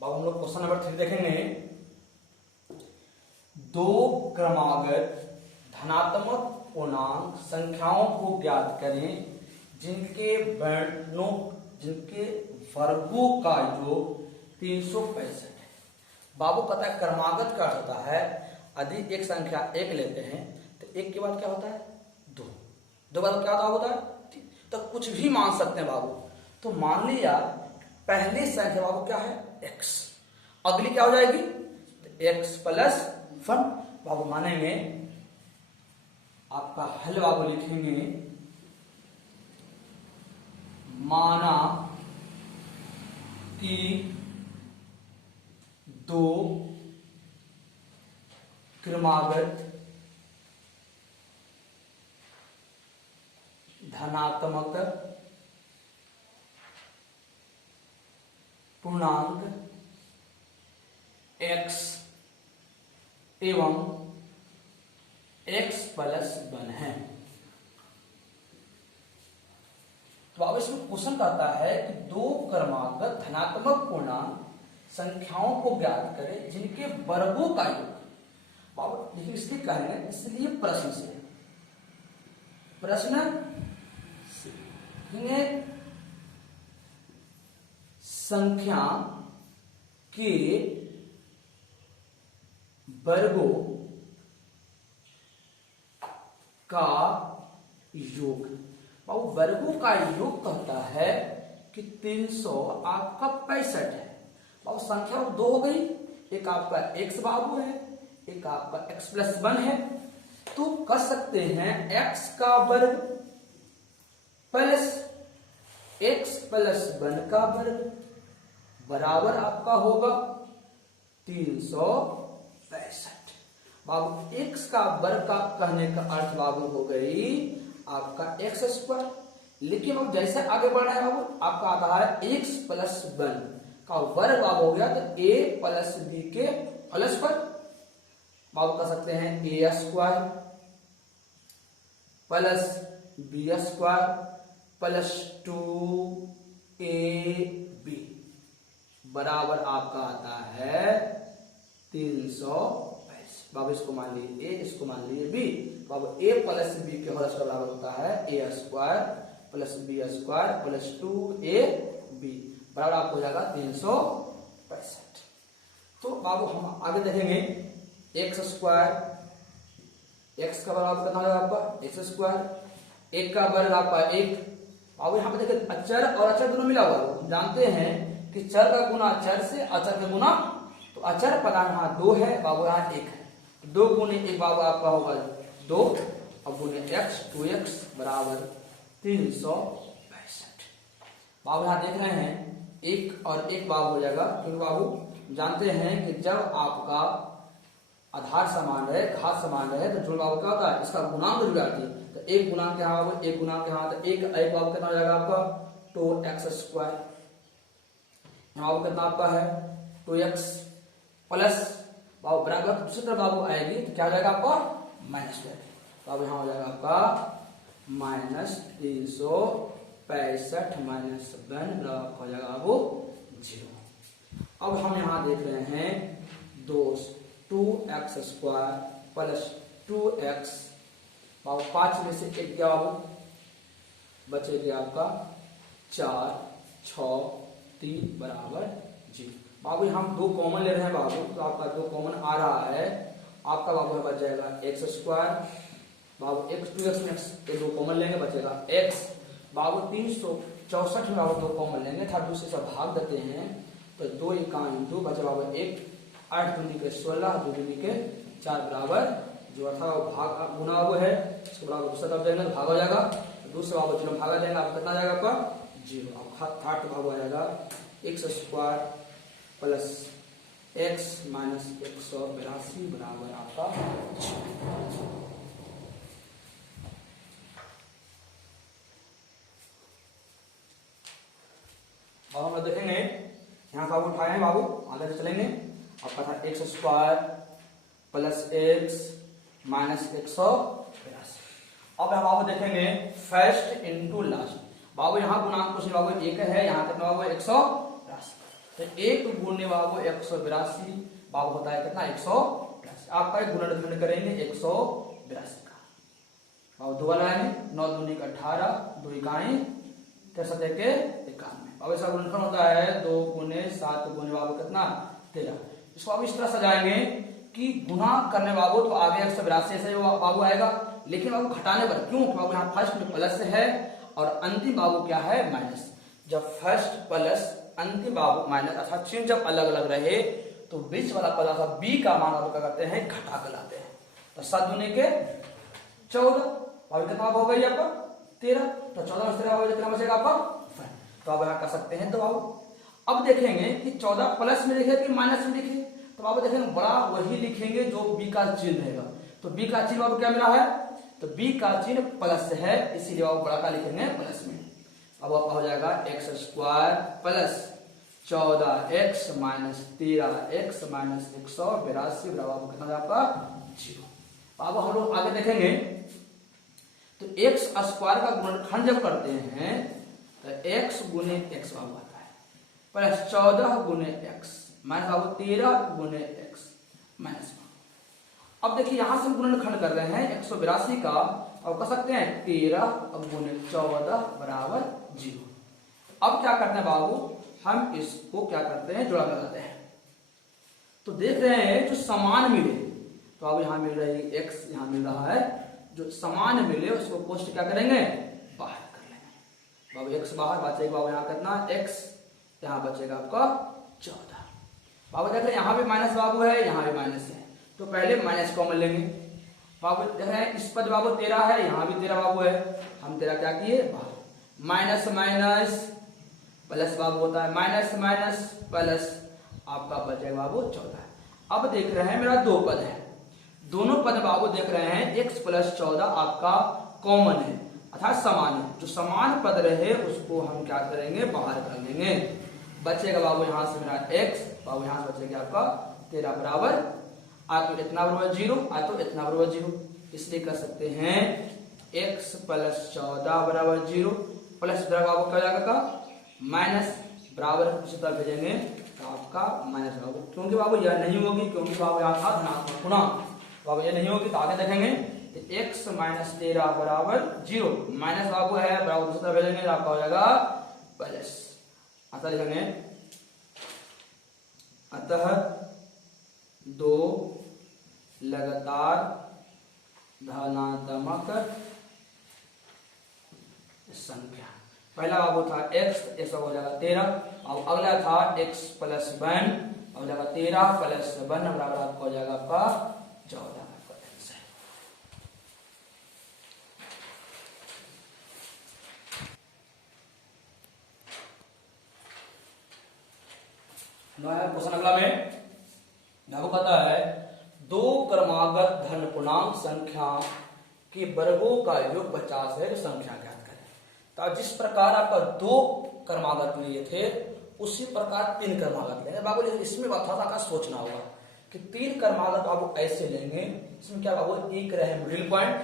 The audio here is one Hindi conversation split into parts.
बाबू हम लोग क्वेश्चन नंबर 3 देखेंगे। दो क्रमागत धनात्मक पूर्णांक संख्याओं को ज्ञात करें जिनके वर्गों का योग 365 है। बाबू पता है क्रमागत का होता है यदि एक संख्या एक लेते हैं तो एक के बाद क्या होता है दो, दो बाद क्या होता है तो कुछ भी मान सकते हैं बाबू। तो मान लिया पहली संख्या बाबू क्या है x, अगली क्या हो जाएगी x प्लस 1। बाबू मानेंगे आपका हल बाबू लिखेंगे माना कि दो क्रमागत धनात्मक पूर्णांक x एवं x प्लस 1 है। तो अब इसमें क्वेश्चन कहता है कि दो क्रमागत धनात्मक पूर्णांक संख्याओं को ज्ञात करें जिनके वर्गों का योग। बाबू लेकिन इसलिए कहेंगे इसलिए प्रश्न से संख्या के वर्गों का योग। बाबू वर्गों का योग कहता है कि 300 आपका 65 है। बाबू संख्या दो हो गई, एक आपका x बाबू है, एक आपका x प्लस 1 है। तो कर सकते हैं x का वर्ग प्लस x प्लस 1 का वर्ग बराबर आपका होगा 365। बाबू x का वर्ग का कहने का अर्थ बाबू हो गई आपका x स्क्वायर। लेकिन अब जैसे आगे बढ़ रहा है बाबू आपका आता है x प्लस 1 का वर्ग बाबू हो गया तो a प्लस b के प्लस पर बाबू कह सकते हैं a square plus b square plus 2ab बराबर आपका आता है 365। बाबू इसको मान लीजिए a, इसको मान लीजिए b। Babu a plus b के होल स्क्वायर बराबर होता है a square plus b square plus 2ab बराबर आपको हो जाएगा 365। तो बाबू हम आगे देखेंगे x स्क्वायर, x का बराबर कितना होगा आपका x स्क्वायर, एक का वर्ग आपका एक। बाबू यहाँ पे देखिए अचर और अचर दोनों मिला हुआ है। हम जानते हैं कि चर का गुना अचर से, अचर का गुना तो अचर पता यहाँ 2 है बाबू यहाँ 1 है। 2 गुने 1 बाबू आपका होगा 2 और गुने x 2x बराबर 365। बाबू यहाँ देख रहे हैं एक और एक बाबू हो जाएगा क्योंकि बाबू जानते हैं कि जब आपका आधार समान रहे घात समान रहे तो जोड़ बाबू क्या होता है इसका गुणांक जुड़ जाती है। तो एक गुणांक यहाँ बाबू एक गुणांक यहाँ तो एक बाबू कितना हो जाएगा आपका 2x स्क्वायर, यहाँ बाबू कितना आपका है 2x प्लस बाबू बराबर दूसरी तरफ बाबू आएगी तो क्या हो जाएगा आपका माइनस। बाबू यहाँ हो जाएगा आपका माइनस 365 माइनस 1 बराबर हो जाएगा बाबू 0। अब हम यहाँ देख रहे हैं 2x स्क्वायर प्लस 2x बाबू 5 में से 1 क्या बाबू बचेगा आपका 4 6 3 बराबर 0। बाबू हम 2 कॉमन ले रहे हैं बाबू तो आपका 2 कॉमन आ रहा है आपका बाबू बच जाएगा x स्क्वायर बाबू x 2x में ये 2 कॉमन लेंगे बचेगा x बाबू 364 में बाबू 2 कॉमन लेंगे था दूसरे से भाग देते हैं तो 2 1 2 बचे बाबू 1 8 दूनी के 16 2 दूनी के 4 बराबर जो था भाग गुना वो है इसके बराबर दूसरा तरफ देंगे तो भाग हो जाएगा। दूसरे बाबू चलो भागा देंगे आपको कितना जाएगा आपका 0। अब थर्ड भाग हो जाएगा x square plus x minus 182 बराबर आपका। अब हम लोग देखेंगे यहाँ बाबू उठाए हैं बाबू आगे से चलेंगे। आपका था x square plus x minus 182। अब हम बाबू देखेंगे फर्स्ट इंटू लास्ट। बाबू यहाँ गुणांक कुछ बाबू 1 है, यहाँ कितना बाबू 182। तो 1 गुने बाबू 182 बाबू होता है कितना 182। आपका एक गुणनखंड करेंगे 182 का बाबू दो वाला है 9 दूनी 18 2 इकाई 63 के 91। अब ऐसा गुणनखंड होता है 2 गुने 7 गुने बाबू कितना 13। इसको अब इस तरह सजाएंगे कि गुना करने बाबू तो आगे 182 ऐसे बाबू आएगा, लेकिन बाबू घटाने पर क्यों बाबू यहाँ फर्स्ट में प्लस है और अंतिम बाबू क्या है माइनस। जब फर्स्ट प्लस अंतिम बाबू माइनस अर्थात चिन्ह जब अलग अलग रहे तो बीच वाला पद अर्थात बी का मान बाबू क्या करते हैं घटा कर लाते हैं। तो 7 दूनी के 14 बाबू कितना हो गई आपका 13। तो 14 में 13 कितना बचेगा आपका 5। तो आप यहाँ कर सकते हैं। तो बाबू अब देखेंगे कि 14 प्लस में लिखे कि माइनस में लिखे। तो बाबू देखेंगे बड़ा वही लिखेंगे जो बी का चिन्ह रहेगा। तो बी का चिन्ह बाबू क्या मिला है तो बी का चिन्ह प्लस है, इसीलिए बाबू बड़ा का लिखेंगे प्लस में। अब आपका हो जाएगा x square plus 14x minus 13x minus 182 बराबर कितना आपका 0। अब हम लोग आगे देखेंगे तो x स्क्वायर का गुणनखंड जब करते हैं तो x गुने x बाबू आता है प्लस 14 गुने x माइनस बाबू 13 गुने x माइनस। अब देखिए यहां से हम गुणनखंड कर रहे हैं 182 का, अब कर सकते हैं 13 गुने 14 बराबर 0। अब क्या करते हैं बाबू हम इसको क्या करते हैं जोड़ा लगाते हैं। तो देख रहे हैं जो समान मिले तो अब यहाँ मिल रही है x, यहाँ मिल रहा है जो समान मिले उसको पोस्ट क्या करेंगे बाहर कर लेंगे। बाबू x बाहर बचेगा बाबू यहाँ कितना x, यहाँ बचेगा आपका 14। बाबू देख रहे हैं यहाँ भी माइनस बाबू है यहाँ भी माइनस है, तो पहले माइनस कॉमन लेंगे। बाबू देख रहे हैं इस पद बाबू 13 है यहाँ भी 13 बाबू है, हम 13 क्या किए बाहर। माइनस माइनस प्लस बाबू होता है माइनस माइनस प्लस आपका बचेगा बाबू 14। अब देख रहे हैं मेरा दो पद है, दोनों पद बाबू देख रहे हैं x प्लस 14 आपका कॉमन है अर्थात समान है। जो समान पद रहे उसको हम क्या करेंगे बाहर कर लेंगे। बचेगा बाबू यहाँ से मेरा x बाबू यहाँ से बचेगा आपका 13 बराबर आ तो इतना बराबर 0 आ तो इतना बराबर 0, इसलिए कर सकते हैं x प्लस 14 बराबर 0 प्लस बाबू क्या जाएगा माइनस बराबर उसी तरह भेजेंगे तो आपका माइनस बाबू, क्योंकि बाबू यह नहीं होगी क्योंकि बाबू यहाँ था धनात्मक गुणा, बाबू ये नहीं होगी तो आगे देखेंगे तो x माइनस 13 बराबर 0 माइनस बाबू है बराबर दूसरी तरफ भेजेंगे तो आपका हो जाएगा प्लस। अतः लिखेंगे अतः दो लगातार धनात्मक संख्या, पहला बाबू था x हो जाएगा 13, अब अगला था x प्लस 1 हो जाएगा 13 प्लस 1 बराबर आपका हो जाएगा आपका 14। क्वेश्चन अगला में लागू कहता है दो क्रमागत धन पूर्णांक संख्या के वर्गों का योग 50 है, जो संख्या ज्ञात करें। तो जिस प्रकार आपका दो क्रमागत लिए थे उसी प्रकार तीन क्रमागत लेंगे बाबू। इसमें थोड़ा सा सोचना होगा कि तीन क्रमागत बाबू ऐसे लेंगे, इसमें क्या बाबू एक रहे मिडिल पॉइंट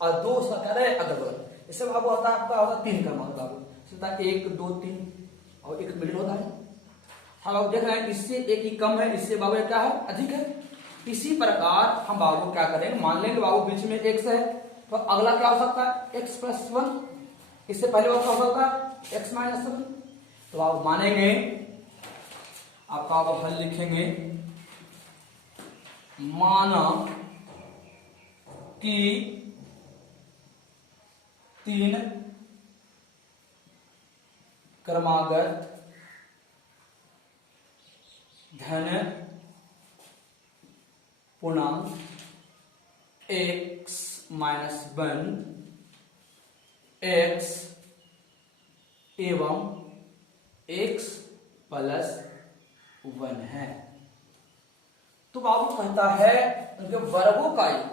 और दो उसका क्या रहे अगल बगल। इससे बाबू होता है आपका होगा तीन क्रमागत बाबू, 1 2 3 और एक मिडिल होता है। हम बाबू देख रहे हैं इससे एक ही कम है, इससे बाबू क्या है अधिक है। इसी प्रकार हम बाबू क्या करेंगे मान लेंगे बाबू बीच में x है तो अगला क्या हो सकता है x प्लस 1, इससे पहले वो क्या हो सकता है x माइनस 1। तो आप मानेंगे आपका आप हल लिखेंगे माना कि तीन क्रमागत धन पूर्णांक x माइनस 1 x एवं x प्लस 1 है। तो बाबू कहता है उनके वर्गों का योग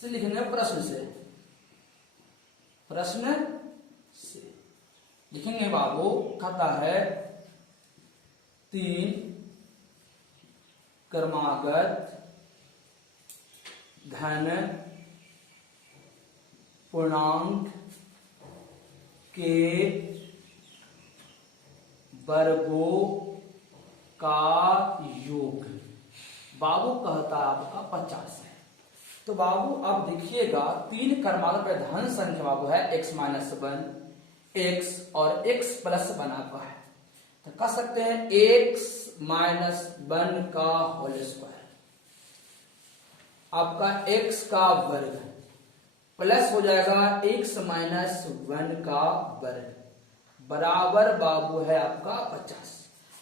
से लिखेंगे प्रश्न से लिखेंगे बाबू। कहता है तीन क्रमागत धन पूर्णांक के वर्गों का योग बाबू कहता है आपका 50 है। तो बाबू अब देखिएगा तीन क्रमांक पे धन संख्या बाबू है x माइनस 1 x और x प्लस 1 आपका है। तो कह सकते हैं x माइनस 1 का होल स्क्वायर आपका x का वर्ग प्लस हो जाएगा x माइनस 1 का वर्ग बराबर बाबू है आपका 50।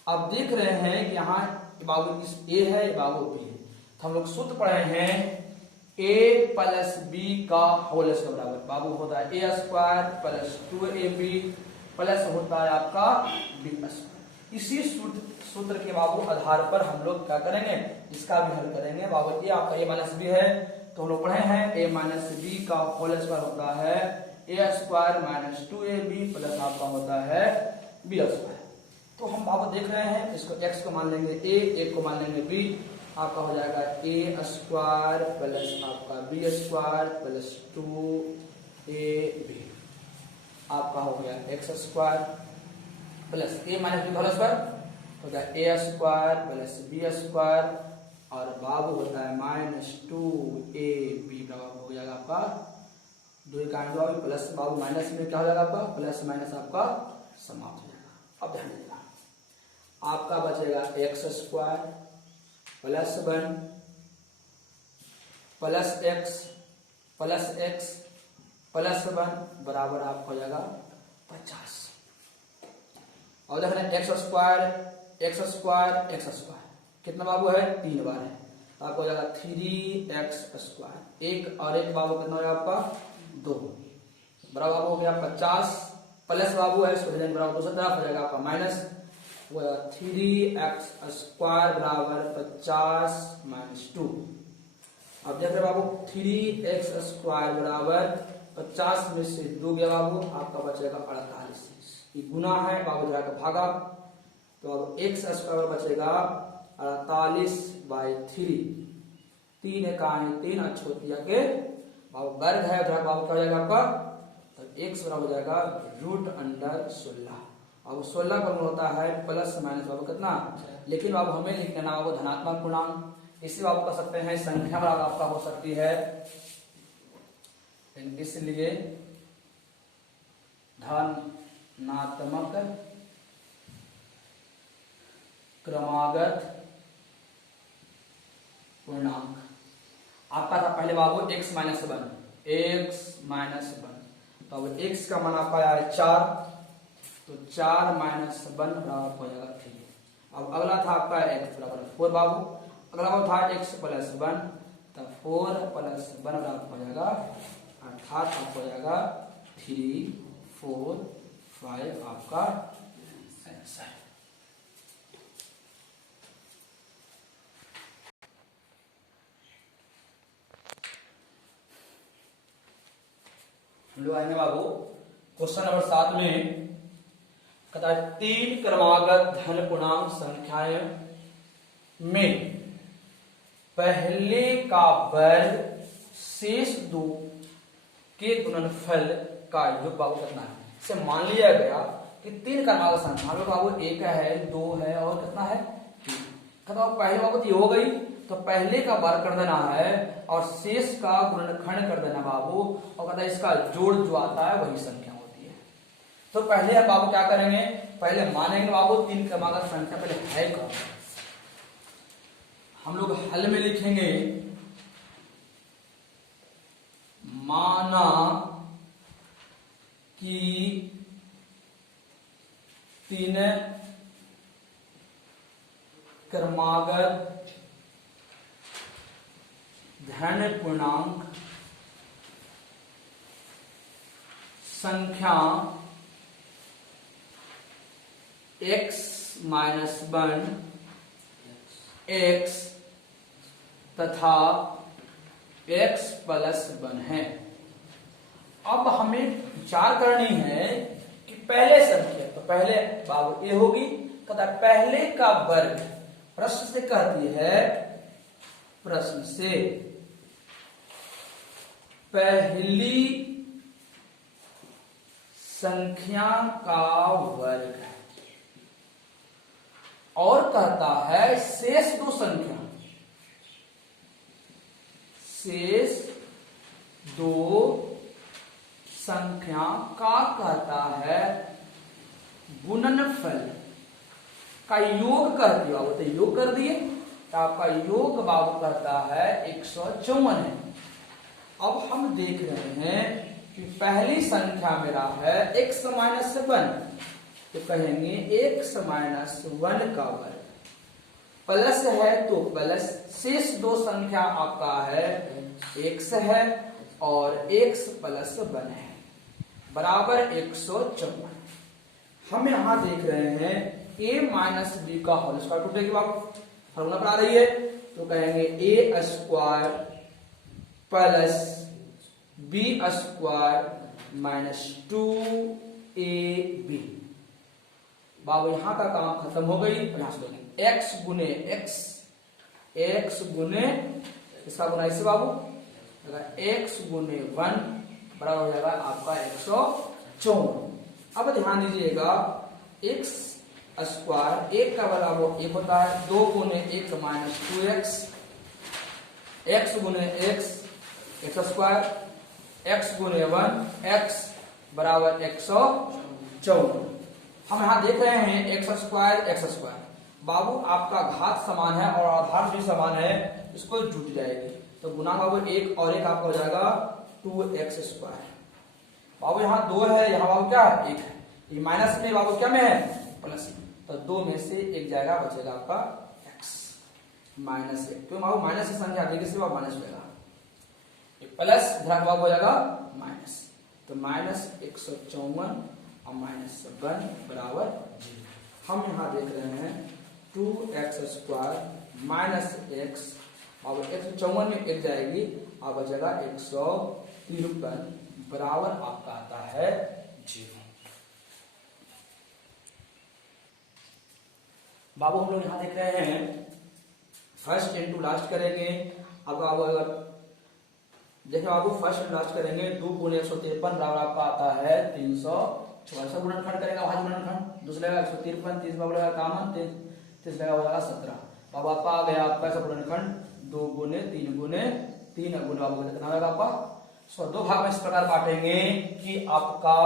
अब देख रहे हैं कि यहाँ बाबू इस a है बाबू b है, तो हम लोग सूत्र पढ़े हैं a प्लस b का होल स्क्वायर बराबर बाबू होता है a square plus 2ab plus होता है आपका b स्क्वायर। इसी सूत्र के बाबू आधार पर हम लोग क्या करेंगे, इसका भी हल करेंगे। बाबू ये आपका a माइनस बी है, तो हम लोग पढ़े हैं a माइनस बी का होल स्क्वायर होता है a square minus 2ab plus आपका होता है b स्क्वायर। तो हम बाबू देख रहे हैं इसको x को मान लेंगे a को मान लेंगे b, आपका हो जाएगा a स्क्वायर प्लस आपका b स्क्वायर प्लस 2ab आपका हो गया x square plus a minus B whole square हो गया a square plus b square और बाबू होता है माइनस 2ab बराबर हो जाएगा आपका 2 का प्लस बाबू माइनस में क्या हो जाएगा आपका प्लस माइनस आपका समाप्त हो जाएगा। अब ध्यान देना आपका बचेगा x square plus 1 plus x plus 1 बराबर आपका हो जाएगा 50। और देख रहे हैं एक्स स्क्वायर कितना बाबू है 3 बार है, तो आपको हो जाएगा 3x स्क्वायर एक और एक बाबू कितना हो जाएगा आपका 2 बराबर बाबू हो गया 50 प्लस बाबू है इसको बराबर दूसरी तरफ हो जाएगा आपका माइनस 3x स्क्वायर बराबर 50 माइनस 2। अब देख रहे बाबू 3x स्क्वायर बराबर 50 में से 2 गया बाबू आपका बचेगा 48। ये गुना है बाबू जाएगा भागा, तो अब x स्क्वायर बचेगा 48/3 3 इकाई 3 अछोतिया के बाबू वर्ग है उधर बाबू क्या हो जाएगा आपका, तो x बराबर हो जाएगा √16। अब 16 का गुण होता है प्लस माइनस बाबू कितना, लेकिन बाबू हमें लिखना बाबू धनात्मक पूर्णांक, इसी बाबू कर सकते हैं संख्या बराबर आपका हो सकती है, इसलिए धनात्मक क्रमागत पूर्णांक आपका था पहले बाबू x माइनस 1, तो अब x का मान आपका आया है 4, तो 4 माइनस 1 बराबर हो जाएगा 3। अब अगला था आपका x बराबर 4 बाबू, अगला बाबू था x प्लस 1, तो 4 प्लस 1 बराबर हो जाएगा अर्थात आपको हो जाएगा 3, 4, 5 आपका आंसर। हम लोग आएंगे बाबू क्वेश्चन नंबर 7 में, कहता है 3 क्रमागत धन पूर्णांक संख्याएं में पहले का वर्ग शेष 2 के गुणनफल का योग बाबू कितना है। से मान लिया गया कि 3 क्रमागत संख्या में बाबू 1 है 2 है और कितना है 3, कहता पहले बाबू ये हो गई, तो पहले का वर्ग कर देना है और शेष का गुणनखंड कर देना बाबू, और कहता है इसका जोड़ जो आता है वही संख्या होती है। तो पहले अब बाबू क्या करेंगे, पहले मानेंगे बाबू 3 क्रमागत संख्या पहले है कौन, हम लोग हल में लिखेंगे माना कि 3 क्रमागत धन पूर्णांक संख्या x माइनस 1 x तथा x प्लस 1 है। अब हमें विचार करनी है कि पहले संख्या, तो पहले बाबू ये होगी, कहता पहले का वर्ग, प्रश्न से कहती है, प्रश्न से पहली संख्या का वर्ग और कहता है शेष दो संख्या, शेष दो संख्या का कहता है गुणनफल का योग कर दिया, बाबू तो योग कर दिए, तो आपका योग बाबू कहता है 154 है। अब हम देख रहे हैं कि पहली संख्या मेरा है x माइनस 1, तो कहेंगे x माइनस 1 का वर्ग, प्लस है तो प्लस, शेष दो संख्या आपका है x है और x प्लस 1 है, बराबर 154। हम यहां देख रहे हैं a माइनस बी का होल स्क्वायर टूटेगी बाबू, फॉर्मूला बना रही है, तो कहेंगे a square plus B square minus 2ab। बाबू यहां का काम खत्म हो गई, यहां से लेंगे x गुने x गुने इसका गुना इससे बाबू x गुने 1 बराबर हो जाएगा आपका 154। अब ध्यान दीजिएगा x स्क्वायर एक का बराबर एक होता है, 2 गुने 1 माइनस 2x, x गुने x स्क्वायर, x गुने 1 x बराबर 154। हम यहाँ देख रहे हैं x स्क्वायर बाबू आपका घात समान है और आधार भी समान है, इसको जुट जाएगी, तो गुना बाबू एक और एक आपका हो जाएगा 2x स्क्वायर। बाबू यहाँ 2 है, यहाँ बाबू क्या है 1 है, ये माइनस में बाबू क्या में है प्लस में, तो 2 में से 1 जाएगा, बचेगा आपका x माइनस 1, क्यों बाबू माइनस की संख्या देखिए सिर्फ माइनस होगा, प्लस इधर बाबू हो जाएगा माइनस, तो माइनस 154 और माइनस 1 बराबर 0। हम यहाँ देख रहे हैं 2x स्क्वायर माइनस x, और 154 में 1 जाएगी और बचेगा 153 बराबर आपका आता है 0। बाबू हम लोग यहाँ देख रहे हैं फर्स्ट इंटू लास्ट करेंगे। अब अगर देखिए बाबू फर्स्ट इंटू लास्ट करेंगे, 2 गुने 153 बराबर आपका आता है 364, गुणनखंड करेगा भाज्य गुणनखंड, दूसरे का 153, तीसरा बोलेगा कामन, तीसरा हो जाएगा 17। बाबू आपका आ गया आपका ऐसा गुणनखंड 2 गुने 3 गुने 3 गुने बाबू कितना होगा आपका 100। 2 भाग में इस प्रकार बांटेंगे कि आपका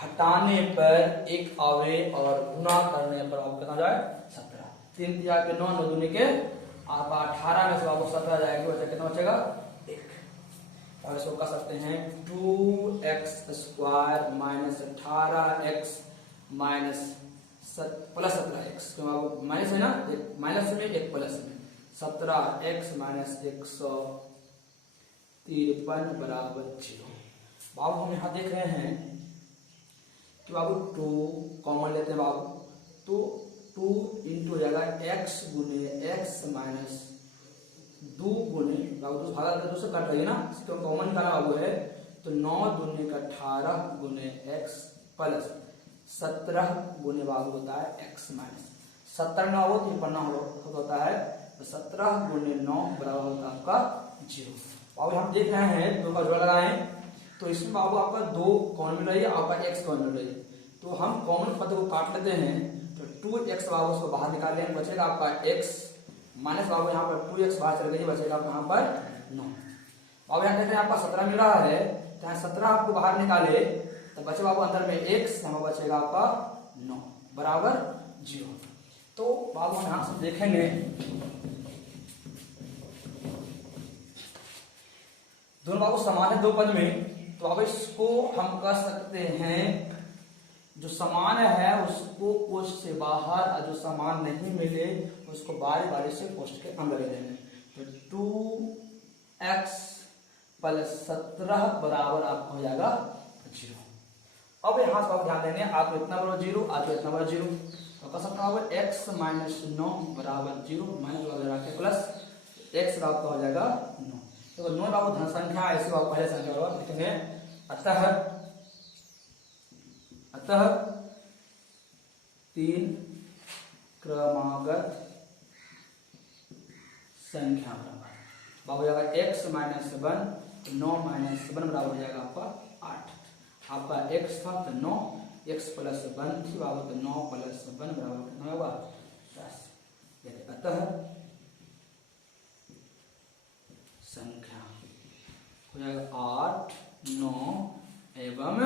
घटाने पर 1 आवे और गुना करने पर आपको कितना जाए 17। 3 दिया के 9, 9 दूनी के आपका 18 में से बाबू 17 जाएगी, बचा कितना बचेगा 1। और इसको कर सकते हैं 2x square minus 18x minus plus 17x, क्यों बाबू माइनस है ना, एक माइनस में एक प्लस में, 17x माइनस 153 बराबर 0। बाबू हम यहाँ देख रहे हैं कि बाबू 2 कॉमन लेते हैं बाबू, तो 2 इंटू जाएगा x गुने x माइनस 2 गुने बाबू 2 भागा करके 2 से कट रही है ना, इसको कॉमन निकाला बाबू है, तो 9 दूनी का 18 गुने x प्लस 17 गुने बाबू होता है x माइनस 17 ना हो तो 53 होता है, तो 17 गुने 9 बराबर होता है आपका 0। बाबू हम देख रहे हैं 2 का जोड़ लगाएं, तो इसमें बाबू आपका 2 कॉमन मिल रही है, आपका x कॉमन मिल रही है, तो हम कॉमन पद को काट लेते हैं, तो 2x बाबू उसको बाहर निकाल लें, बचेगा आपका x माइनस बाबू यहाँ पर 2x बाहर चल गई, बचेगा आपको यहाँ पर 9। बाबू यहाँ देखते हैं आपका 17 मिल रहा है, तो यहाँ 17 आपको बाहर निकाले तो बचे बाबू अंदर में x, यहाँ बचेगा आपका 9 बराबर 0। तो बाबू हम यहाँ से देखेंगे दोनों बाबू समान है 2 पद में, तो अब इसको हम कह सकते हैं जो समान है उसको कोष्ठ से बाहर और जो समान नहीं मिले उसको बारी बारी से कोष्ठ के अंदर ले लेंगे, तो 2x प्लस 17 बराबर आपको हो जाएगा 0। अब यहाँ से आप ध्यान देंगे, आप इतना बड़ा 0, आप इतना बड़ा 0, तो कह सकता हूँ x माइनस 9 बराबर 0, माइनस वगैरह के प्लस x आपका हो जाएगा 9। तो 9 बाबू धन संख्या ऐसे आप पहले संख्या बराबर लिखेंगे, अतः 3 क्रमागत संख्या बराबर बाबू जाएगा x माइनस 1, 9 माइनस 1 बराबर हो जाएगा आपका 8। आपका x था तो 9, x प्लस 1 थी बाबू, तो 9 प्लस 1 बराबर कितना होगा राशि। अतः संख्या हो जाएगा 8, 9 एवं